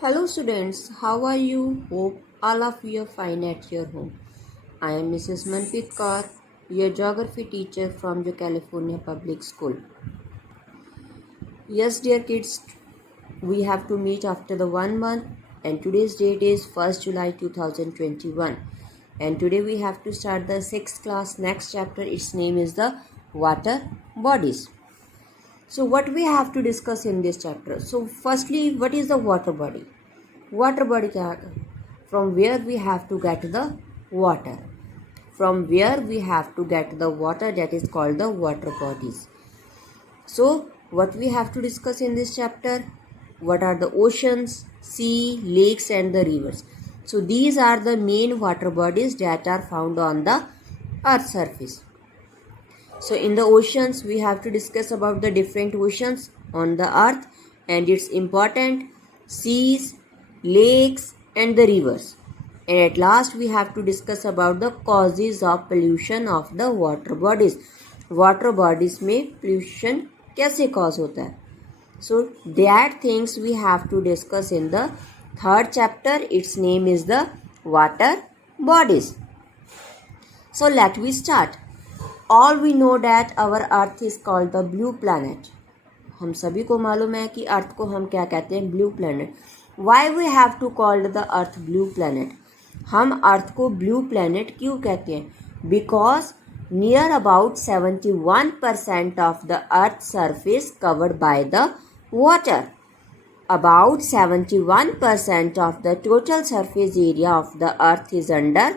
Hello students, how are you? Hope all of you are fine at your home. I am Mrs. Manpreet Kaur, your geography teacher from the California Public School. Yes dear kids, we have to meet after the 1 month and today's date is 1st July 2021 and today we have to start the 6th class next chapter. Its name is the water bodies. So what we have to discuss in this chapter? So firstly, what is the water body? Water body क्या है? From where we have to get the water. From where we have to get the water, that is called the water bodies. So what we have to discuss in this chapter? What are the oceans, sea, lakes and the rivers? So these are the main water bodies that are found on the earth surface. So in the oceans, we have to discuss about the different oceans on the earth and its important seas, lakes and the rivers. And at last we have to discuss about the causes of pollution of the water bodies. Water bodies में pollution कैसे cause होता है? So that things we have to discuss in the third chapter. Its name is the water bodies. So let we start. All we know that our earth is called the blue planet. हम सभी को मालूम है कि अर्थ को हम क्या कहते हैं? Blue planet. Why we have to called the earth blue planet? हम अर्थ को ब्लू प्लैनेट क्यों कहते हैं? Because near about 71% of the earth surface covered by the water. About 71% of the total surface area of the earth is under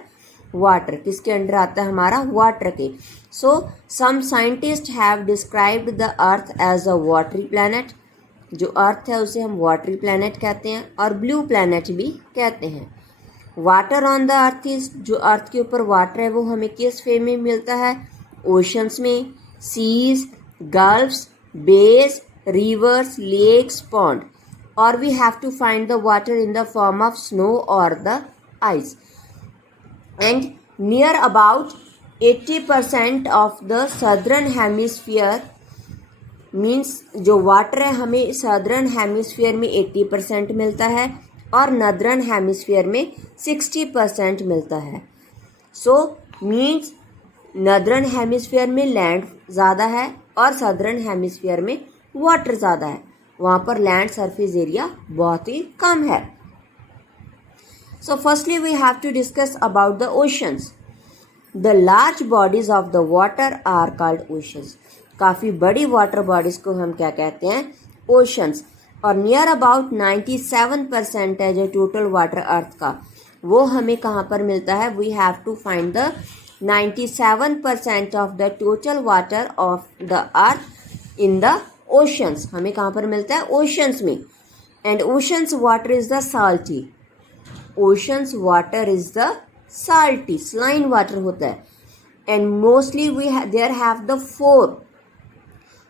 water. किसके under आता है? हमारा water के. So some scientists have described the earth as a watery planet. जो अर्थ है उसे हम watery planet कहते हैं और ब्लू प्लैनेट भी कहते हैं. Water on the earth is, जो अर्थ के ऊपर वाटर है वो हमें किस फॉर्म में मिलता है? ओशंस में, seas, gulfs, bays, rivers, lakes, pond. और we have to find the water in the form of snow और the ice. And near about 80% of the southern hemisphere means जो वाटर है हमें सदर्न हेमिस्फीयर में 80% मिलता है और नदर्न हेमिस्फीयर में 60% मिलता है. सो मीन्स नदर्न हेमिस्फीयर में लैंड ज़्यादा है और सदर्न हेमिस्फीयर में वाटर ज़्यादा है. वहाँ पर लैंड सरफेस एरिया बहुत ही कम है. So firstly we have to discuss about the oceans. The large bodies of the water are called oceans. काफ़ी बड़ी वाटर बॉडीज को हम क्या कहते हैं? ओशंस. और नियर अबाउट 97% है जो टोटल वाटर अर्थ का, वो हमें कहाँ पर मिलता है? We have to find the 97% of the total water of the earth in the oceans. हमें कहाँ पर मिलता है? ओशंस में. And oceans water is the salty. Oceans water is the salty, saline water होता है. And mostly we there have the 4,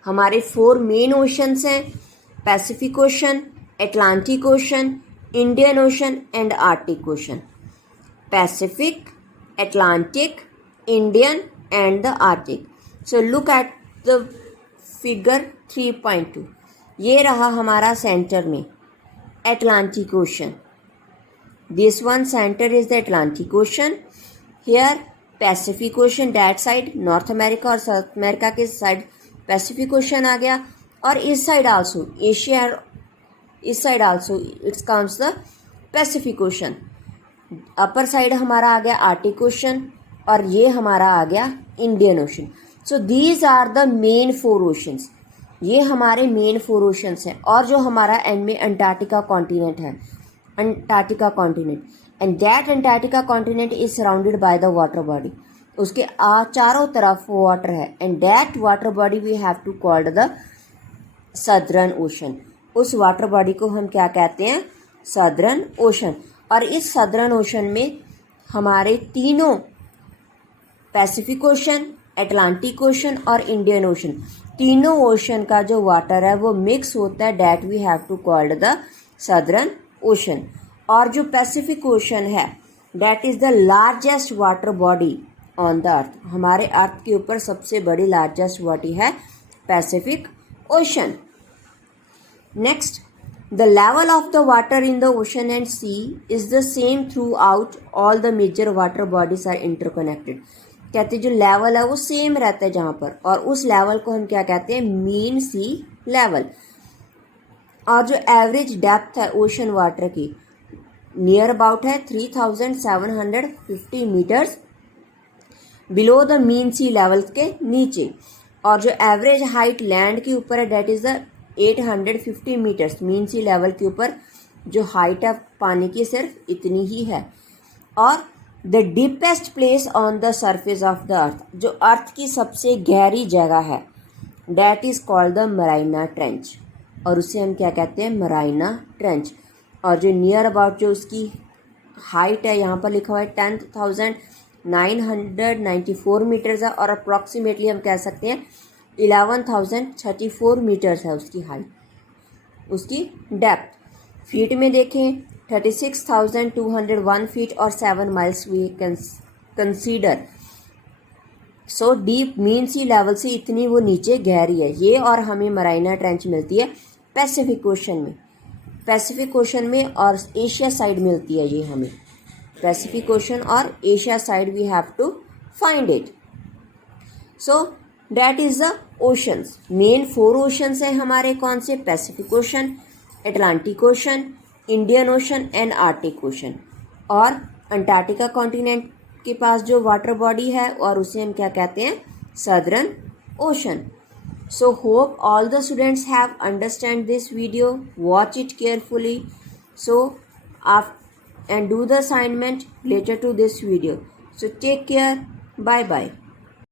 हमारे 4 main oceans हैं. Pacific ocean, Atlantic ocean, Indian ocean and Arctic ocean. Pacific, Atlantic, Indian and the Arctic. So look at the figure 3.2. ये रहा हमारा centre में Atlantic ocean. This one centre is the Atlantic ocean. Here Pacific ocean, that side north America और south America के side Pacific ocean आ गया. और इस side also Asia, इस side also it's comes the Pacific ocean. Upper side हमारा आ गया Arctic ocean और ये हमारा आ गया Indian ocean. So these are the main 4 oceans. ये हमारे मेन 4 ओशंस हैं. और जो हमारा एंड में अंटार्कटिका कॉन्टिनेंट है, Antarctica continent, and that Antarctica continent is surrounded by the water body. उसके चारों तरफ वाटर है. And that water body we have to called the southern ocean. उस वाटर बॉडी को हम क्या कहते हैं? Southern ocean. और इस सदर्न ओशन में हमारे तीनों पैसिफिक ओशन, अटलांटिक ओशन और इंडियन ओशन, तीनों ओशन का जो वाटर है वो मिक्स होता है. That we have to called the southern ocean. और जो पैसिफिक ओशन है that is the largest water body on the earth. हमारे अर्थ के ऊपर सबसे बड़ी लार्जेस्ट बॉडी है Pacific ocean. Next The level of the water in the ocean and sea is the same throughout all the major water bodies are interconnected. कहते जो level है वो सेम रहता है जहाँ पर, और उस लेवल को हम क्या कहते हैं, मीन सी लेवल. और जो एवरेज डेप्थ है ओशन वाटर की नियर अबाउट है 3750 metres below the mean sea level के नीचे. और जो एवरेज हाइट लैंड के ऊपर है that is the 850 metres. Mean sea level के ऊपर जो हाइट है पानी की सिर्फ इतनी ही है. और the deepest place on the surface of the अर्थ, जो अर्थ की सबसे गहरी जगह है, that is called the मराइना trench, और उसे हम क्या कहते हैं, मराइना ट्रेंच. और जो नियर अबाउट जो उसकी हाइट है यहाँ पर लिखा हुआ है 10,994 मीटर्स है, और अप्रॉक्सीमेटली हम कह सकते हैं 11,034 मीटर्स है उसकी हाइट. उसकी डेप्थ फीट में देखें 36,201 फीट और 7 miles we consider. So deep mean sea level से इतनी वो नीचे गहरी है ये. और हमें मराइना ट्रेंच मिलती है पैसिफिक ओशन में और एशिया साइड मिलती है ये हमें. पैसिफिक ओशन और Asia side we have to find it. So that is the oceans. Main 4 oceans हैं हमारे, कौन से, Pacific ocean, Atlantic ocean, Indian ocean and Arctic ocean. और अंटार्कटिका कॉन्टिनेंट के पास जो वाटर बॉडी है और उसे हम क्या कहते हैं, southern ocean. So hope all the students have understand this video. Watch it carefully. So and do the assignment related to this video. So take care. Bye bye.